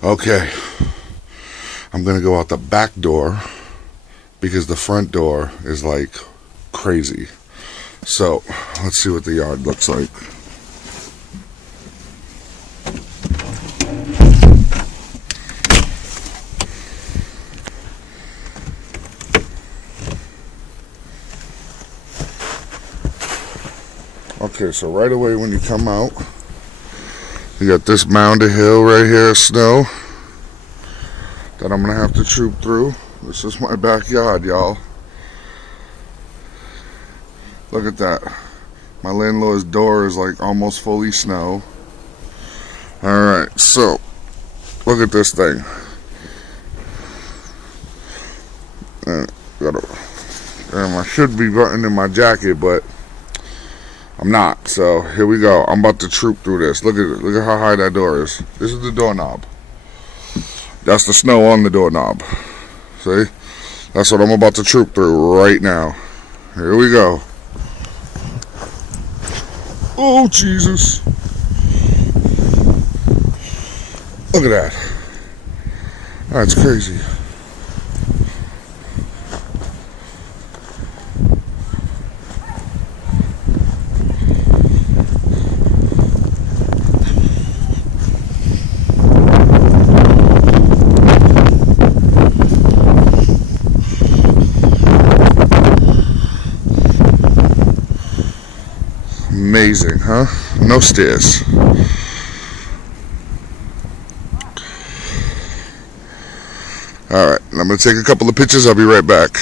Okay, I'm gonna go out the back door because the front door is like crazy. So let's see what the yard looks like. Okay, so right away when you come out, you got this mound of hill right here of snow that I'm gonna have to troop through. This is my backyard, y'all. Look at that. My landlord's door is like almost fully snow. Alright, so look at this thing. I should be buttoning my jacket, but I'm not. So here we go. I'm about to troop through this. Look at how high that door is. This is the doorknob. That's the snow on the doorknob. See? That's what I'm about to troop through right now. Here we go. Oh, Jesus. Look at that. That's crazy. Amazing, huh? No stairs. Alright, I'm going to take a couple of pictures. I'll be right back.